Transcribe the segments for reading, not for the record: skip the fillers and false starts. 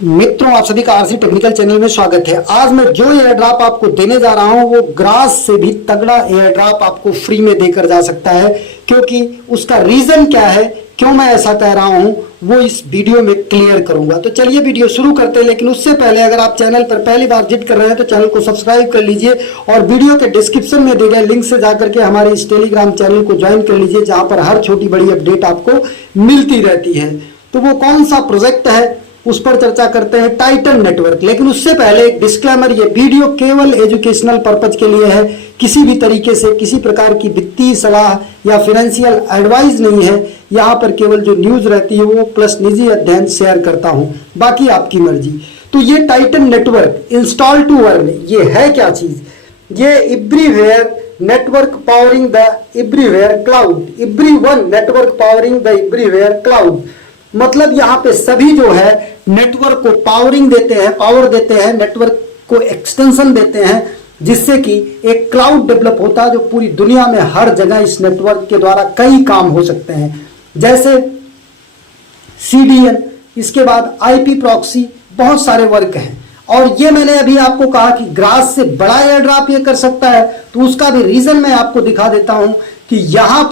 मित्रों, आप सभी का आरसी टेक्निकल चैनल में स्वागत है। आज मैं जो एयर ड्रॉप आपको देने जा रहा हूं वो ग्रास से भी तगड़ा एयर ड्रॉप आपको फ्री में देकर जा सकता है। क्योंकि उसका रीजन क्या है, क्यों मैं ऐसा कह रहा हूं, वो इस वीडियो में क्लियर करूंगा। तो चलिए वीडियो शुरू करते हैं। लेकिन उससे पहले अगर आप चैनल पर पहली बार विजिट कर रहे हैं तो चैनल को सब्सक्राइब कर लीजिए और वीडियो के डिस्क्रिप्शन में दिए गए लिंक से जाकर के हमारे इस टेलीग्राम चैनल को ज्वाइन कर लीजिए, जहां पर हर छोटी बड़ी अपडेट आपको मिलती रहती है। तो वो कौन सा प्रोजेक्ट है उस पर चर्चा करते हैं, टाइटन नेटवर्क। लेकिन उससे पहले एक डिस्क्लेमर, ये वीडियो केवल एजुकेशनल पर्पज के लिए है। किसी भी तरीके से किसी प्रकार की वित्तीय सलाह या फाइनेंशियल एडवाइस नहीं है। यहाँ पर केवल जो न्यूज रहती है वो प्लस निजी अध्ययन शेयर करता हूँ, बाकी आपकी मर्जी। तो ये Titan network install to earn, ये है क्या चीज? ये everywhere network powering the everywhere cloud, everyone network powering the everywhere cloud. मतलब यहाँ पे सभी जो है नेटवर्क को पावरिंग देते हैं, पावर देते हैं, नेटवर्क को एक्सटेंशन देते हैं, जिससे कि एक क्लाउड डेवलप होता है जो पूरी दुनिया में हर जगह इस नेटवर्क के द्वारा कई काम हो सकते हैं, जैसे CDN, इसके बाद IP प्रॉक्सी, बहुत सारे वर्क हैं। और ये मैंने अभी आपको कहा कि ग्रास से बड़ा एयर ड्रॉप ये कर सकता है, तो उसका भी रीजन मैं आपको दिखा देता हूं कि यहाँ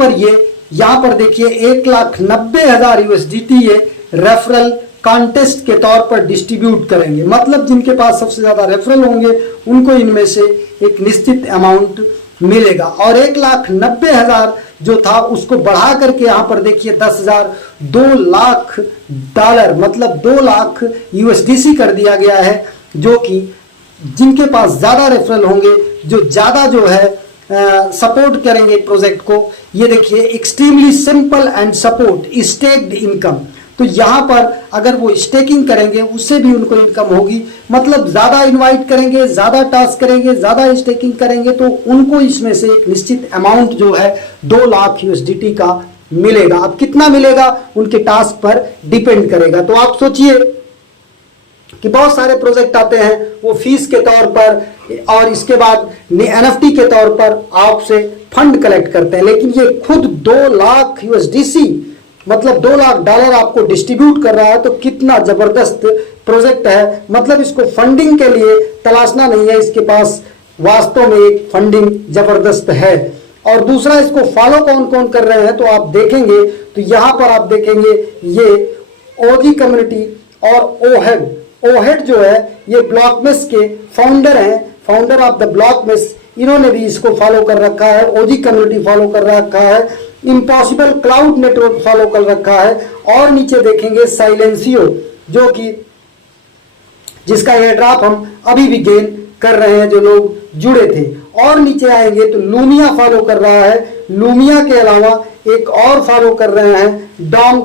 पर देखिए 1,90,000 USDT ये रेफरल कॉन्टेस्ट के तौर पर डिस्ट्रीब्यूट करेंगे। मतलब जिनके पास सबसे ज्यादा रेफरल होंगे उनको इनमें से एक निश्चित अमाउंट मिलेगा। और 1,90,000 जो था उसको बढ़ा करके यहाँ पर देखिए 10,000, $2,00,000 मतलब 2 लाख USDC कर दिया गया है, जो कि जिनके पास ज्यादा रेफरल होंगे, जो ज्यादा जो है सपोर्ट करेंगे प्रोजेक्ट को। ये देखिए extremely simple and support stacked income. तो यहाँ पर अगर वो स्टेकिंग करेंगे उससे भी उनको इनकम होगी। मतलब ज्यादा इनवाइट करेंगे, ज्यादा टास्क करेंगे, ज्यादा स्टेकिंग करेंगे तो उनको इसमें से एक निश्चित अमाउंट जो है 2 लाख USDT का मिलेगा। अब कितना मिलेगा उनके टास्क पर डिपेंड करेगा। तो आप सोचिए कि बहुत सारे प्रोजेक्ट आते हैं वो फीस के तौर पर और इसके बाद NFT के तौर पर आपसे फंड कलेक्ट करते हैं, लेकिन ये खुद 2 लाख USDC मतलब $2,00,000 आपको डिस्ट्रीब्यूट कर रहा है। तो कितना जबरदस्त प्रोजेक्ट है। मतलब इसको फंडिंग के लिए तलाशना नहीं है, इसके पास वास्तव में एक फंडिंग जबरदस्त है। और दूसरा, इसको फॉलो कौन कौन कर रहे हैं तो आप देखेंगे तो यहां पर आप देखेंगे ये OG कम्युनिटी और ओहेड जो है ये ब्लॉकमेश के फाउंडर हैं, फाउंडर ऑफ द ब्लॉकमेश। इन्होंने भी इसको फॉलो कर रखा है, OG कम्युनिटी फॉलो कर रखा है, इम्पॉसिबल क्लाउड नेटवर्क फॉलो कर रखा है। और नीचे देखेंगे साइलेंसियो, जो कि जिसका एयर ड्रॉप हम अभी भी गेन कर रहे हैं, जो लोग जुड़े थे। और नीचे आएंगे तो लूमिया फॉलो कर रहा है। लूमिया के अलावा एक और फॉलो कर रहे हैं डॉम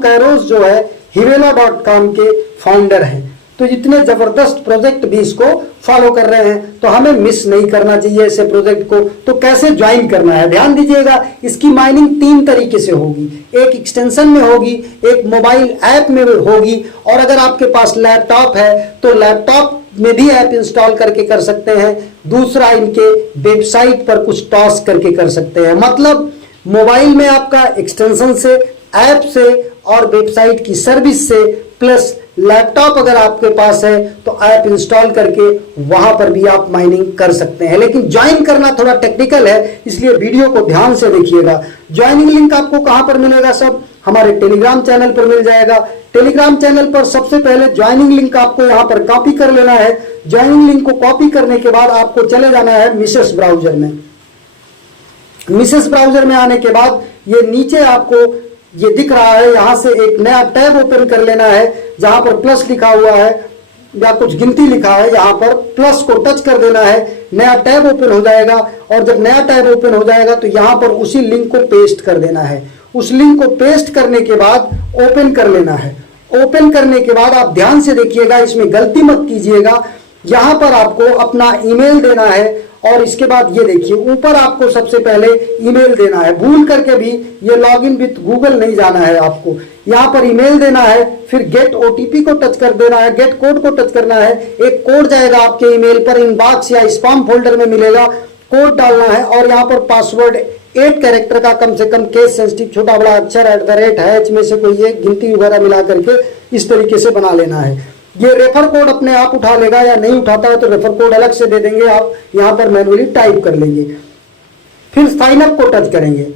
कैरोस जो है Hivelo.com के फाउंडर हैं। तो इतने जबरदस्त प्रोजेक्ट भी इसको फॉलो कर रहे हैं, तो हमें मिस नहीं करना चाहिए ऐसे प्रोजेक्ट को। तो कैसे ज्वाइन करना है, ध्यान दीजिएगा। इसकी माइनिंग 3 तरीके से होगी, एक एक्सटेंशन में होगी, एक मोबाइल ऐप में होगी, और अगर आपके पास लैपटॉप है तो लैपटॉप में भी ऐप इंस्टॉल करके कर सकते हैं। दूसरा, इनके वेबसाइट पर कुछ टास्क करके कर सकते हैं। मतलब मोबाइल में आपका एक्सटेंशन से, ऐप से और वेबसाइट की सर्विस से, प्लस लैपटॉप अगर आपके पास है तो ऐप इंस्टॉल करके वहां पर भी आप माइनिंग कर सकते हैं। लेकिन ज्वाइन करना थोड़ा टेक्निकल है, इसलिए वीडियो को ध्यान से देखिएगा। ज्वाइनिंग लिंक आपको कहां पर मिलेगा? सब हमारे टेलीग्राम चैनल पर मिल जाएगा। टेलीग्राम चैनल पर सबसे पहले ज्वाइनिंग लिंक आपको यहां पर कॉपी कर लेना है। ज्वाइनिंग लिंक को कॉपी करने के बाद आपको चले जाना है मिसेस ब्राउजर में। मिसेस ब्राउजर में आने के बाद ये नीचे आपको ये दिख रहा है, यहां से एक नया टैब ओपन कर लेना है जहां पर प्लस लिखा हुआ है या कुछ गिनती लिखा है। यहां पर प्लस को टच कर देना है, नया टैब ओपन हो जाएगा। और जब नया टैब ओपन हो जाएगा तो यहां पर उसी लिंक को पेस्ट कर देना है। उस लिंक को पेस्ट करने के बाद ओपन कर लेना है। ओपन करने के बाद आप ध्यान से देखिएगा, इसमें गलती मत कीजिएगा। यहां पर आपको अपना ईमेल देना है और इसके बाद ये देखिए ऊपर आपको सबसे पहले ईमेल देना है। भूल करके भी ये लॉगिन विथ गूगल नहीं जाना है, आपको यहाँ पर ईमेल देना है। फिर गेट OTP को टच कर देना है, गेट कोड को टच करना है। एक कोड जाएगा आपके ईमेल पर, इनबॉक्स या स्पैम फोल्डर में मिलेगा, कोड डालना है। और यहाँ पर पासवर्ड 8 कैरेक्टर का कम से कम, केस सेंसिटिव, छोटा बड़ा अक्षर @ हैच में से कोई एक गिनती वगैरह मिला करके इस तरीके से बना लेना है। ये रेफर कोड अपने आप उठा लेगा, या नहीं उठाता है तो रेफर कोड अलग से दे देंगे, आप यहाँ पर मैनुअली टाइप कर लेंगे। फिर साइन अप को टच करेंगे,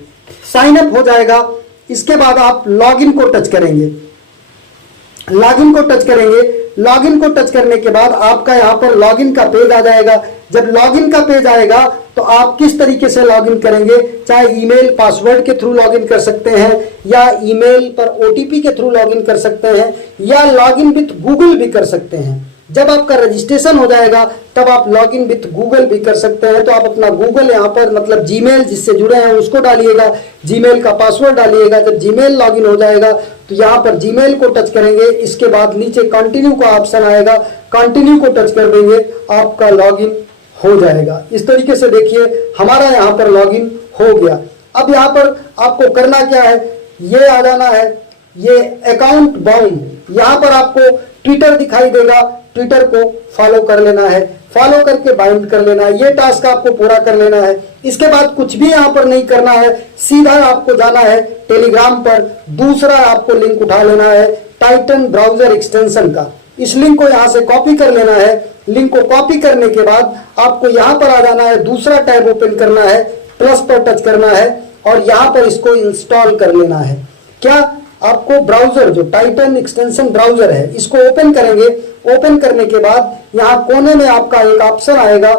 साइन अप हो जाएगा। इसके बाद आप लॉगिन को टच करेंगे, लॉगिन को टच करेंगे। लॉगिन को टच करने के बाद आपका यहाँ पर लॉगिन का पेज आ जाएगा। जब लॉगिन का पेज आएगा तो आप किस तरीके से लॉगिन करेंगे, चाहे ईमेल पासवर्ड के थ्रू लॉगिन कर सकते हैं, या ईमेल पर ओटीपी के थ्रू लॉगिन कर सकते हैं, या लॉगिन विथ गूगल भी कर सकते हैं। जब आपका रजिस्ट्रेशन हो जाएगा तब आप लॉगिन विथ गूगल भी कर सकते हैं। तो आप अपना गूगल यहाँ पर मतलब जीमेल जिससे जुड़े हैं उसको डालिएगा, जीमेल का पासवर्ड डालिएगा। जब जीमेल लॉगिन हो जाएगा तो यहाँ पर जीमेल को टच करेंगे। इसके बाद नीचे कंटिन्यू का ऑप्शन आएगा, कंटिन्यू को टच कर देंगे, आपका लॉगिन हो जाएगा। इस तरीके से देखिए हमारा यहाँ पर लॉगिन हो गया। अब यहाँ पर आपको करना क्या है, ये आ जाना है, ये अकाउंट बाउंड, यहाँ पर आपको ट्विटर दिखाई देगा, ट्विटर को फॉलो कर लेना है, फॉलो करके बाइंड कर लेना है। ये टास्क आपको पूरा कर लेना है। इसके बाद कुछ भी यहाँ पर नहीं करना है, सीधा आपको जाना है टेलीग्राम पर। दूसरा आपको लिंक उठा लेना है टाइटन ब्राउजर एक्सटेंशन का। इस लिंक को यहाँ से कॉपी कर लेना है। लिंक को कॉपी करने के बाद आपको यहाँ पर आ जाना है, दूसरा टैब ओपन करना है, प्लस पर टच करना है और यहाँ पर इसको इंस्टॉल कर लेना है। क्या आपको ब्राउजर जो टाइटन एक्सटेंशन ब्राउजर है इसको ओपन करेंगे। ओपन करने के बाद यहाँ कोने में आपका एक ऑप्शन आएगा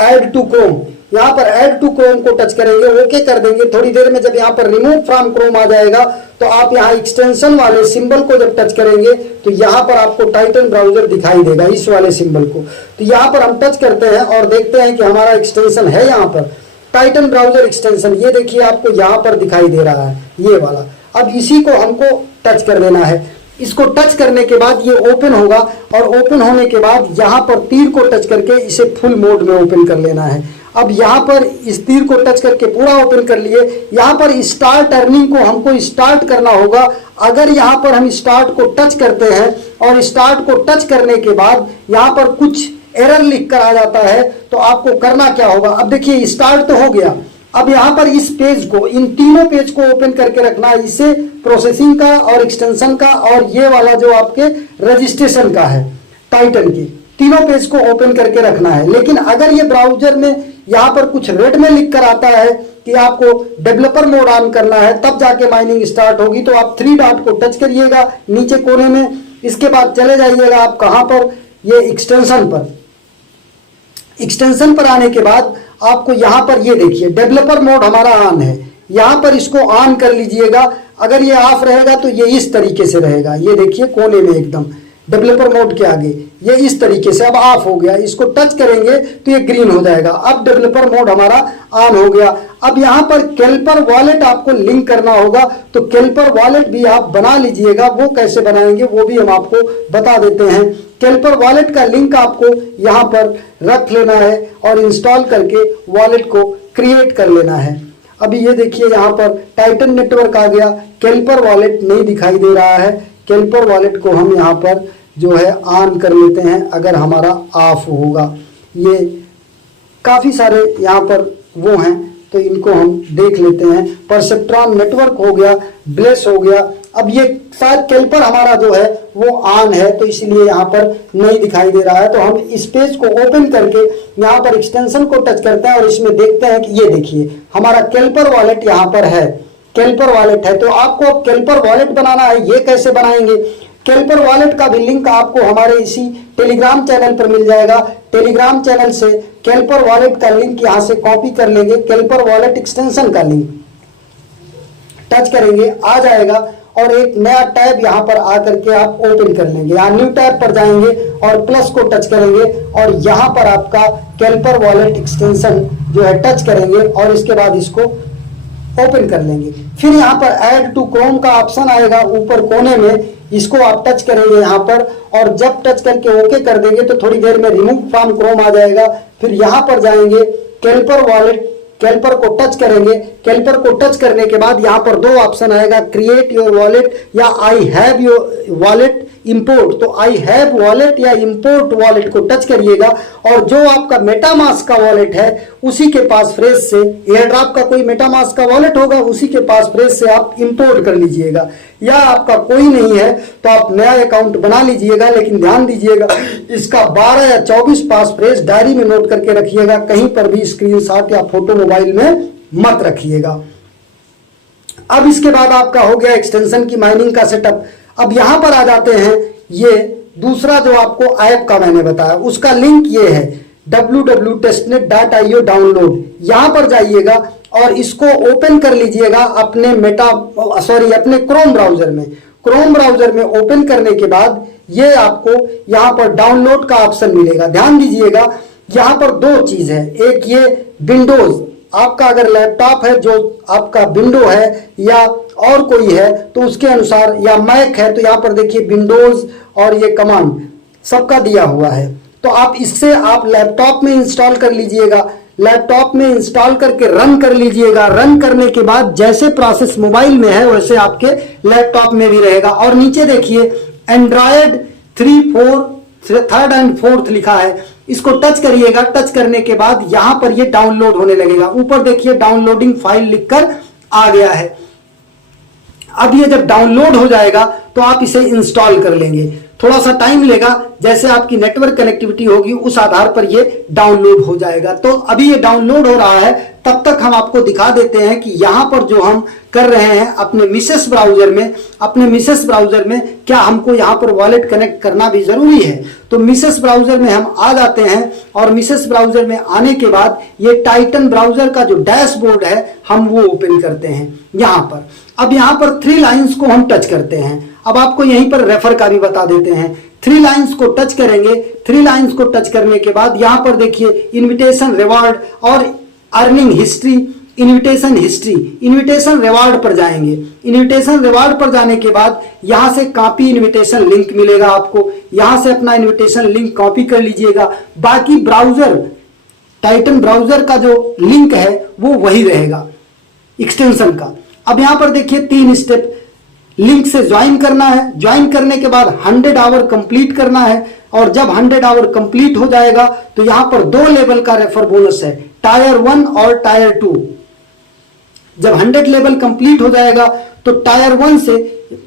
ऐड टू क्रोम, यहाँ पर ऐड टू क्रोम को टच करेंगे, ओके कर देंगे। थोड़ी देर में जब यहाँ पर रिमूव फ्रॉम क्रोम आ जाएगा तो आप यहाँ एक्सटेंशन वाले सिंबल को जब टच करेंगे तो यहाँ पर आपको टाइटन ब्राउजर दिखाई देगा, इस वाले सिंबल को। तो यहाँ पर हम टच करते हैं और देखते हैं कि हमारा एक्सटेंशन है यहाँ पर टाइटन ब्राउजर एक्सटेंशन। ये देखिए आपको यहाँ पर दिखाई दे रहा है ये वाला। अब इसी को हमको टच कर देना है। इसको टच करने के बाद ये ओपन होगा और ओपन होने के बाद यहाँ पर तीर को टच करके इसे फुल मोड में ओपन कर लेना है। अब यहाँ पर इस तीर को टच करके पूरा ओपन कर लिए। यहाँ पर स्टार्ट अर्निंग को हमको स्टार्ट करना होगा। अगर यहाँ पर हम स्टार्ट को टच करते हैं और स्टार्ट को टच करने के बाद यहाँ पर कुछ एरर लिख कर आ जाता है तो आपको करना क्या होगा। अब देखिए स्टार्ट तो हो गया। अब यहाँ पर इस पेज को, इन तीनों पेज को ओपन करके रखना है, इसे प्रोसेसिंग का और एक्सटेंशन का और ये वाला जो आपके रजिस्ट्रेशन का है टाइटन की, तीनों पेज को ओपन करके रखना है। लेकिन अगर ये ब्राउजर में यहाँ पर कुछ रेड में लिख कर आता है कि आपको डेवलपर मोड ऑन करना है तब जाके माइनिंग स्टार्ट होगी, तो आप 3 डॉट को टच करिएगा नीचे कोने में। इसके बाद चले जाइएगा आप कहाँ पर, ये एक्सटेंशन पर। एक्सटेंशन पर आने के बाद आपको यहाँ पर ये देखिए डेवलपर मोड हमारा ऑन है, यहाँ पर इसको ऑन कर लीजिएगा। अगर ये ऑफ रहेगा तो ये इस तरीके से रहेगा, ये देखिए कोने में एकदम डेवलपर मोड के आगे ये इस तरीके से अब ऑफ हो गया। इसको टच करेंगे तो ये ग्रीन हो जाएगा। अब डेवलपर मोड हमारा ऑन हो गया। अब यहाँ पर कैल्पर वॉलेट आपको लिंक करना होगा, तो कैल्पर वॉलेट भी आप बना लीजिएगा। वो कैसे बनाएंगे वो भी हम आपको बता देते हैं। कैल्पर वॉलेट का लिंक आपको यहाँ पर रख लेना है और इंस्टॉल करके वॉलेट को क्रिएट कर लेना है। अभी ये देखिए यहाँ पर टाइटन नेटवर्क आ गया, कैल्पर वॉलेट नहीं दिखाई दे रहा है। कैल्पर वॉलेट को हम यहाँ पर जो है ऑन कर लेते हैं अगर हमारा ऑफ होगा। ये काफ़ी सारे यहाँ पर वो हैं तो इनको हम देख लेते हैं। परसेप्ट्रॉन नेटवर्क हो गया, ब्लेस हो गया। अब ये शायद कैल्पर हमारा जो है वो ऑन है तो इसलिए यहाँ पर नहीं दिखाई दे रहा है। तो हम इस पेज को ओपन करके यहाँ पर एक्सटेंशन को टच करते हैं और इसमें देखते हैं कि ये देखिए हमारा कैल्पर वॉलेट यहाँ पर है, कैल्पर वॉलेट है। तो आपको अब कैल्पर वॉलेट बनाना है। ये कैसे बनाएंगे, कैल्पर वॉलेट का भी लिंक आपको हमारे इसी टेलीग्राम चैनल पर मिल जाएगा। टेलीग्राम चैनल से कैल्पर वॉलेट का लिंक यहाँ से कॉपी कर लेंगे, कैल्पर वॉलेट एक्सटेंशन का लिंक टच करेंगे आ जाएगा और एक नया टैब यहाँ पर आकर के आप ओपन कर लेंगे। यहाँ न्यू टैब पर जाएंगे और प्लस को टच करेंगे और यहाँ पर आपका कैल्पर वॉलेट एक्सटेंशन जो है टच करेंगे और इसके बाद इसको ओपन कर लेंगे। फिर यहाँ पर ऐड टू क्रोम का ऑप्शन आएगा ऊपर कोने में, इसको आप टच करेंगे यहाँ पर और जब टच करके ओके कर देंगे तो थोड़ी देर में रिमूव फ्रॉम क्रोम आ जाएगा। फिर यहाँ पर जाएंगे कैल्पर वॉलेट, कैल्पर को टच करेंगे। कैल्पर को टच करने के बाद यहाँ पर 2 ऑप्शन आएगा, क्रिएट योर वॉलेट या I have your wallet, import, तो आई हैव वॉलेट या इंपोर्ट वॉलेट को टच करिएगा और जो आपका मेटामास्क का वॉलेट है उसी के पास फ्रेज से, एयरड्रॉप का कोई मेटामास्क का वॉलेट होगा उसी के पास फ्रेज से आप इंपोर्ट कर लीजिएगा। या आपका कोई नहीं है तो आप नया अकाउंट बना लीजिएगा, लेकिन ध्यान दीजिएगा इसका 12 या 24 पास फ्रेज डायरी में नोट करके रखिएगा, कहीं पर भी स्क्रीनशॉट या फोटो मोबाइल में मत रखिएगा। अब इसके बाद आपका हो गया एक्सटेंशन की माइनिंग का सेटअप। अब यहां पर आ जाते हैं, ये दूसरा जो आपको ऐप का मैंने बताया उसका लिंक ये है www.testnet.io डाउनलोड। यहां पर जाइएगा और इसको ओपन कर लीजिएगा अपने अपने क्रोम ब्राउजर में। क्रोम ब्राउजर में ओपन करने के बाद ये आपको यहां पर डाउनलोड का ऑप्शन मिलेगा। ध्यान दीजिएगा यहां पर दो चीज है, एक ये विंडोज, आपका अगर लैपटॉप है जो आपका विंडो है या और कोई है तो उसके अनुसार, या मैक है तो यहां पर देखिए विंडोज और ये कमांड सबका दिया हुआ है, तो आप इससे आप लैपटॉप में इंस्टॉल कर लीजिएगा। लैपटॉप में इंस्टॉल करके रन कर लीजिएगा। रन करने के बाद जैसे प्रोसेस मोबाइल में है वैसे आपके लैपटॉप में भी रहेगा। और नीचे देखिए एंड्रॉयड 3rd एंड 4th लिखा है, इसको टच करिएगा। टच करने के बाद यहां पर ये डाउनलोड होने लगेगा। ऊपर देखिए डाउनलोडिंग फाइल लिखकर आ गया है। अब ये जब डाउनलोड हो जाएगा तो आप इसे इंस्टॉल कर लेंगे। थोड़ा सा टाइम लेगा, जैसे आपकी नेटवर्क कनेक्टिविटी होगी उस आधार पर ये डाउनलोड हो जाएगा। तो अभी ये डाउनलोड हो रहा है, तब तक हम आपको दिखा देते हैं कि यहां पर जो हम कर रहे हैं अपने मिसेस ब्राउजर में क्या हमको यहां पर वॉलेट कनेक्ट करना भी जरूरी है। तो मिसेस ब्राउजर में हम आ जाते हैं और मिसेस ब्राउजर में आने के बाद ये टाइटन ब्राउजर का जो डैशबोर्ड है हम वो ओपन करते हैं यहां पर। अब यहां पर 3 लाइंस को हम टच करते हैं। अब आपको यहीं पर रेफर का भी बता देते हैं। 3 लाइंस को टच करेंगे। 3 लाइंस को टच करने के बाद यहां पर देखिए इनविटेशन, रिवार्ड और अर्निंग हिस्ट्री, इनविटेशन रिवार्ड पर जाएंगे। इनविटेशन रिवार्ड पर जाने के बाद यहां से कॉपी इनविटेशन लिंक मिलेगा आपको, यहां से अपना इनविटेशन लिंक कॉपी कर लीजिएगा। बाकी ब्राउजर, टाइटन ब्राउजर का जो लिंक है वो वही रहेगा एक्सटेंशन का। अब यहां पर देखिए 3 स्टेप, लिंक से ज्वाइन करना है, ज्वाइन करने के बाद 100 आवर कंप्लीट करना है, और जब 100 आवर कंप्लीट हो जाएगा तो यहां पर 2 लेवल का रेफर बोनस है, टायर 1 और टायर 2। जब 100 लेवल कंप्लीट हो जाएगा तो टायर 1 से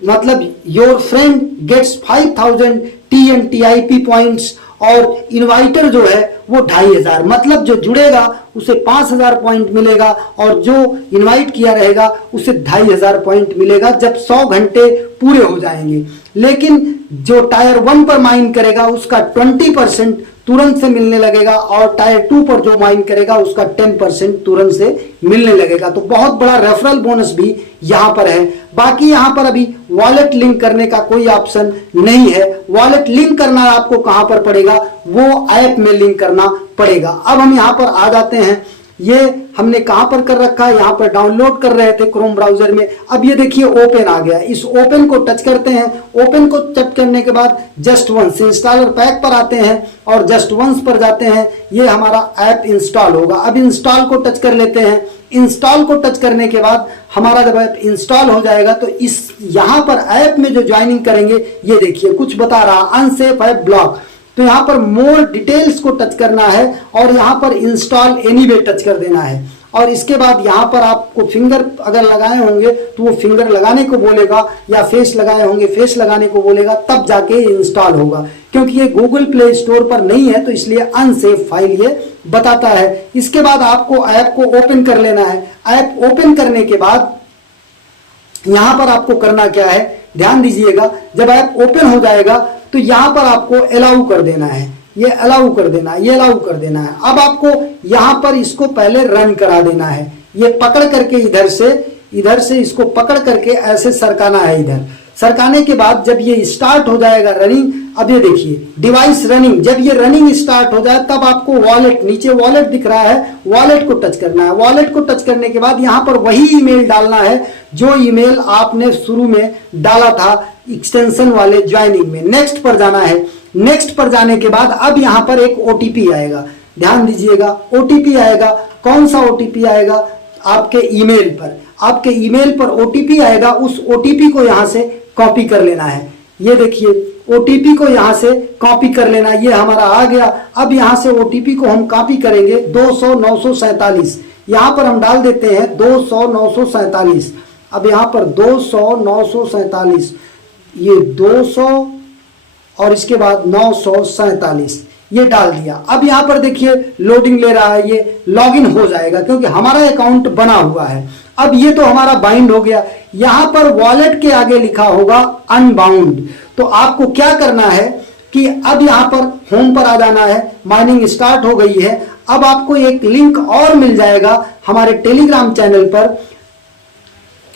मतलब your friend gets 5000 TNTIP points, और इनवाइटर जो है वो 2500, मतलब जो जुड़ेगा उसे 5000 पॉइंट मिलेगा और जो इनवाइट किया रहेगा उसे 2500 पॉइंट मिलेगा जब 100 घंटे पूरे हो जाएंगे। लेकिन जो टायर 1 पर माइन करेगा उसका 20% तुरंत से मिलने लगेगा, और टायर 2 पर जो माइन करेगा उसका 10% तुरंत से मिलने लगेगा। तो बहुत बड़ा रेफरल बोनस भी यहां पर है। बाकी यहां पर अभी वॉलेट लिंक करने का कोई ऑप्शन नहीं है। वॉलेट लिंक करना आपको कहां पर पड़ेगा, वो ऐप में लिंक करना पड़ेगा। अब हम यहां पर आ जाते हैं, ये हमने कहां पर कर रखा है, यहां पर डाउनलोड कर रहे थे क्रोम ब्राउजर में। अब ये देखिए ओपन आ गया, इस ओपन को टच करते हैं। ओपन को टच करने के बाद जस्ट वंस इंस्टॉलर पैक पर आते हैं और जस्ट वंस पर जाते हैं, ये हमारा ऐप इंस्टॉल होगा। अब इंस्टॉल को टच कर लेते हैं। इंस्टॉल को टच करने के बाद हमारा जब ऐप इंस्टॉल हो जाएगा तो इस यहां पर ऐप में जो ज्वाइनिंग करेंगे, ये देखिए कुछ बता रहा अनसेफ ऐप ब्लॉक, तो यहां पर मोर डिटेल्स को टच करना है और यहां पर इंस्टॉल एनीवे टच कर देना है। और इसके बाद यहां पर आपको फिंगर अगर लगाए होंगे तो वो फिंगर लगाने को बोलेगा, या फेस लगाए होंगे फेस लगाने को बोलेगा, तब जाके इंस्टॉल होगा। क्योंकि ये गूगल प्ले स्टोर पर नहीं है तो इसलिए अनसेफ फाइल ये बताता है। इसके बाद आपको ऐप को ओपन कर लेना है। ऐप ओपन करने के बाद यहां पर आपको करना क्या है, ध्यान दीजिएगा। जब ऐप ओपन हो जाएगा तो यहां पर आपको अलाउ कर देना है, ये अलाउ कर देना है, ये अलाउ कर देना है। अब आपको यहां पर इसको पहले रन करा देना है। ये पकड़ करके इधर से इसको पकड़ करके ऐसे सरकाना है। इधर सरकाने के बाद जब ये स्टार्ट हो जाएगा रनिंग, अब ये देखिए डिवाइस रनिंग, जब ये रनिंग स्टार्ट हो जाए तब आपको वॉलेट, नीचे वॉलेट दिख रहा है, वॉलेट को टच करना है। वॉलेट को टच करने के बाद यहां पर वही ईमेल डालना है जो ईमेल आपने शुरू में डाला था एक्सटेंशन वाले ज्वाइनिंग में। नेक्स्ट पर जाना है। नेक्स्ट पर जाने के बाद अब यहां पर एक ओटीपी आएगा, ध्यान दीजिएगा। ओटीपी आएगा, कौन सा ओटीपी आएगा, आपके ईमेल पर, आपके ईमेल पर ओटीपी आएगा। उस ओटीपी को यहां से कॉपी कर लेना है। ये देखिए ओटीपी को यहाँ से कॉपी कर लेना, ये हमारा आ गया। अब यहाँ से ओटीपी को हम कॉपी करेंगे 200-947, यहाँ पर हम डाल देते हैं 200-947। अब यहाँ पर 200-947, ये 200 और इसके बाद 947 ये डाल दिया। अब यहाँ पर देखिए लोडिंग ले रहा है, ये लॉगिन हो जाएगा क्योंकि हमारा अकाउंट बना हुआ है। अब ये तो हमारा बाइंड हो गया। यहाँ पर वॉलेट के आगे लिखा होगा अनबाउंड। तो आपको क्या करना है कि अब यहाँ पर होम पर आ जाना है, माइनिंग स्टार्ट हो गई है। अब आपको एक लिंक और मिल जाएगा हमारे टेलीग्राम चैनल पर,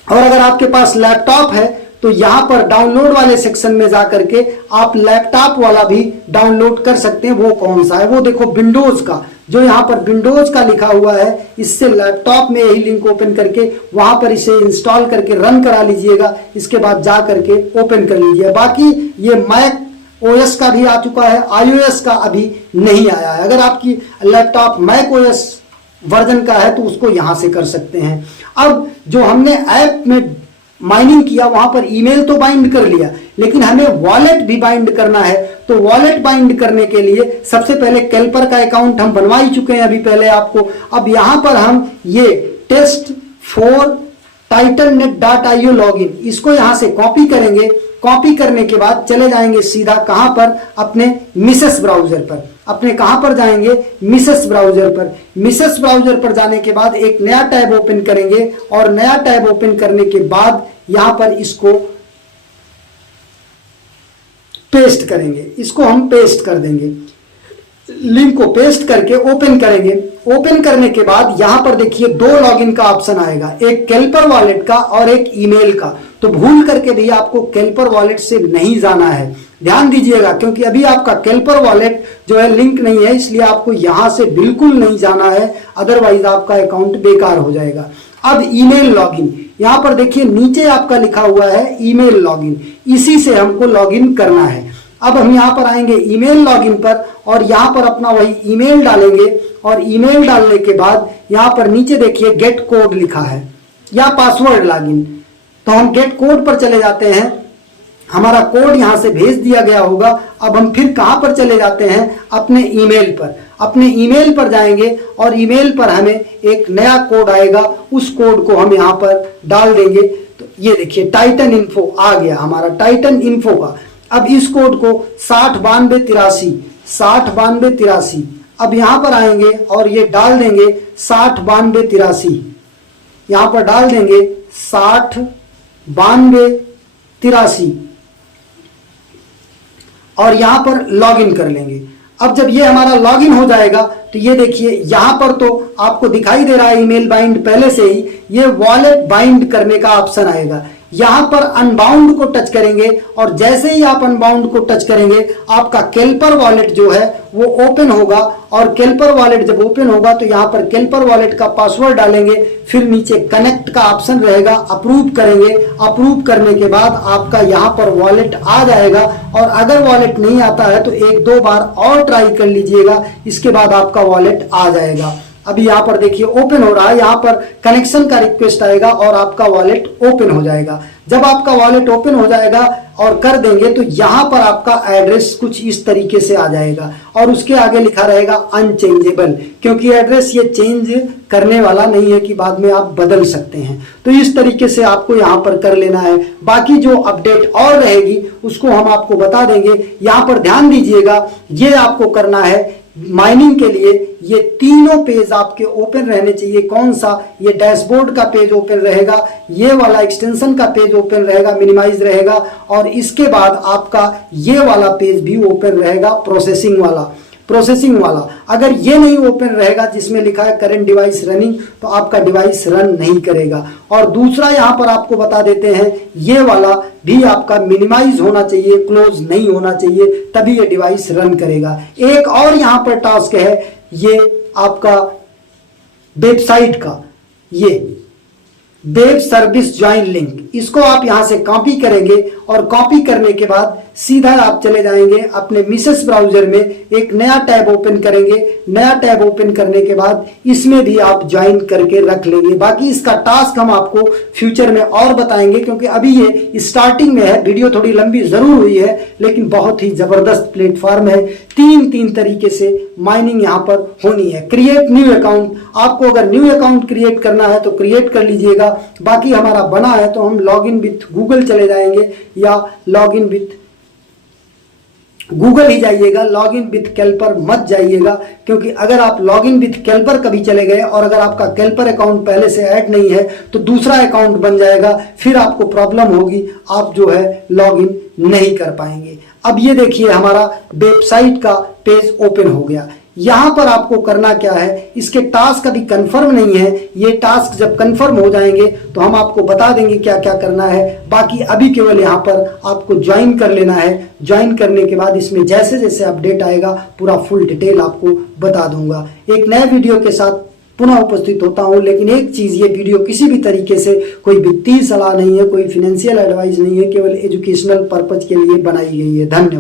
और अगर आपके पास लैपटॉप है तो यहाँ पर डाउनलोड वाले सेक्शन में जाकर के आप लैपटॉप वाला भी डाउनलोड कर सकते हैं। वो कौन सा है, वो देखो विंडोज का, जो यहाँ पर विंडोज का लिखा हुआ है, इससे लैपटॉप में यही लिंक ओपन करके वहां पर इसे इंस्टॉल करके रन करा लीजिएगा। इसके बाद जा करके ओपन कर लीजिए। बाकी ये मैक ओएस का भी आ चुका है, आईओएस का अभी नहीं आया है। अगर आपकी लैपटॉप मैक ओएस वर्जन का है तो उसको यहां से कर सकते हैं। अब जो हमने ऐप में माइनिंग किया वहां पर ईमेल तो बाइंड कर लिया, लेकिन हमें वॉलेट भी बाइंड करना है। तो वॉलेट बाइंड करने के लिए सबसे पहले कैल्पर का अकाउंट हम बनवा ही चुके हैं अभी पहले आपको। अब यहां पर हम ये test4titannet.io लॉगिन, इसको यहां से कॉपी करेंगे। कॉपी करने के बाद चले जाएंगे सीधा कहां पर, अपने मिसेस ब्राउजर पर। अपने कहां पर जाएंगे, मिसेस ब्राउजर पर। मिसेस ब्राउजर पर जाने के बाद एक नया टैब ओपन करेंगे, और नया टैब ओपन करने के बाद यहां पर इसको पेस्ट करेंगे। इसको हम पेस्ट कर देंगे, लिंक को पेस्ट करके ओपन करेंगे। ओपन करने के बाद यहां पर देखिए 2 लॉगिन का ऑप्शन आएगा, एक कैल्पर वॉलेट का और एक ईमेल का। तो भूल करके भी आपको कैल्पर वॉलेट से नहीं जाना है, ध्यान दीजिएगा, क्योंकि अभी आपका कैल्पर वॉलेट जो है लिंक नहीं है, इसलिए आपको यहां से बिल्कुल नहीं जाना है, अदरवाइज आपका अकाउंट बेकार हो जाएगा। अब ईमेल लॉगिन, यहां पर देखिए नीचे आपका लिखा हुआ है ईमेल लॉगिन, इसी से हमको लॉगिन करना है। अब हम यहां पर आएंगे ईमेल लॉगिन पर, और यहां पर अपना वही ईमेल डालेंगे, और ईमेल डालने के बाद यहां पर नीचे देखिए गेट कोड लिखा है या पासवर्ड लॉगिन। तो हम गेट कोड पर चले जाते हैं, हमारा कोड यहां से भेज दिया गया होगा। अब हम फिर कहां पर चले जाते हैं, अपने ईमेल पर। अपने ईमेल पर जाएंगे और ईमेल पर हमें एक नया कोड आएगा, उस कोड को हम यहां पर डाल देंगे। तो ये देखिए टाइटन इन्फो आ गया हमारा, टाइटन इन्फो का। अब इस कोड को 609283 अब यहां पर आएंगे और ये डाल देंगे 609283, यहां पर डाल देंगे 609283 और यहां पर लॉगिन कर लेंगे। अब जब ये हमारा लॉगिन हो जाएगा तो ये देखिए यहां पर तो आपको दिखाई दे रहा है ईमेल बाइंड पहले से ही, ये वॉलेट बाइंड करने का ऑप्शन आएगा। यहां पर अनबाउंड को टच करेंगे, और जैसे ही आप अनबाउंड को टच करेंगे आपका कैल्पर वॉलेट जो है वो ओपन होगा। और कैल्पर वॉलेट जब ओपन होगा तो यहां पर कैल्पर वॉलेट का पासवर्ड डालेंगे, फिर नीचे कनेक्ट का ऑप्शन रहेगा, अप्रूव करेंगे। अप्रूव करने के बाद आपका यहां पर वॉलेट आ जाएगा। और अगर वॉलेट नहीं आता है तो 1-2 बार और ट्राई कर लीजिएगा, इसके बाद आपका वॉलेट आ जाएगा। अभी यहां पर देखिए ओपन हो रहा है, यहां पर कनेक्शन का रिक्वेस्ट आएगा और आपका वॉलेट ओपन हो जाएगा। जब आपका वॉलेट ओपन हो जाएगा और कर देंगे तो यहां पर आपका एड्रेस कुछ इस तरीके से आ जाएगा, और उसके आगे लिखा रहेगा अनचेंजेबल, क्योंकि एड्रेस ये चेंज करने वाला नहीं है कि बाद में आप बदल सकते हैं। तो इस तरीके से आपको यहां पर कर लेना है। बाकी जो अपडेट और रहेगी उसको हम आपको बता देंगे। यहां पर ध्यान दीजिएगा, ये आपको करना है माइनिंग के लिए, ये तीनों पेज आपके ओपन रहने चाहिए। कौन सा, ये डैशबोर्ड का पेज ओपन रहेगा, ये वाला एक्सटेंशन का पेज ओपन रहेगा, मिनिमाइज रहेगा, और इसके बाद आपका ये वाला पेज भी ओपन रहेगा, प्रोसेसिंग वाला। अगर ये नहीं ओपन रहेगा जिसमें लिखा है करंट डिवाइस रनिंग, तो आपका डिवाइस रन नहीं करेगा। और दूसरा यहां पर आपको बता देते हैं, ये वाला भी आपका मिनिमाइज होना चाहिए, क्लोज नहीं होना चाहिए, तभी ये डिवाइस रन करेगा। एक और यहां पर टास्क है, ये आपका वेबसाइट का, ये वेब सर्विस ज्वाइन लिंक, इसको आप यहां से कॉपी करेंगे, और कॉपी करने के बाद सीधा आप चले जाएंगे अपने मिसेस ब्राउजर में, एक नया टैब ओपन करेंगे। नया टैब ओपन करने के बाद इसमें भी आप ज्वाइन करके रख लेंगे। बाकी इसका टास्क हम आपको फ्यूचर में और बताएंगे, क्योंकि अभी ये स्टार्टिंग में है। वीडियो थोड़ी लंबी जरूर हुई है, लेकिन बहुत ही जबरदस्त प्लेटफॉर्म है। तीन तरीके से माइनिंग यहाँ पर होनी है। क्रिएट न्यू अकाउंट, आपको अगर न्यू अकाउंट क्रिएट करना है तो क्रिएट कर लीजिएगा। बाकी हमारा बना है तो हम लॉगिन विथ गूगल चले जाएंगे या लॉगिन विथ गूगल ही जाइएगा, लॉगिन विथ कैल्पर मत जाइएगा, क्योंकि अगर आप लॉगिन विथ कैल्पर कभी चले गए और अगर आपका कैल्पर अकाउंट पहले से ऐड नहीं है तो दूसरा अकाउंट बन जाएगा, फिर आपको प्रॉब्लम होगी, आप जो है लॉगिन नहीं कर पाएंगे। अब ये देखिए हमारा वेबसाइट का पेज ओपन हो गया। यहां पर आपको करना क्या है, इसके टास्क अभी कंफर्म नहीं है। ये टास्क जब कंफर्म हो जाएंगे तो हम आपको बता देंगे क्या क्या करना है। बाकी अभी केवल यहां पर आपको ज्वाइन कर लेना है। ज्वाइन करने के बाद इसमें जैसे जैसे अपडेट आएगा पूरा फुल डिटेल आपको बता दूंगा। एक नए वीडियो के साथ पुनः उपस्थित होता हूं। लेकिन एक चीज, ये वीडियो किसी भी तरीके से कोई वित्तीय सलाह नहीं है, कोई फाइनेंशियल एडवाइस नहीं है, केवल एजुकेशनल पर्पज के लिए बनाई गई है। धन्यवाद।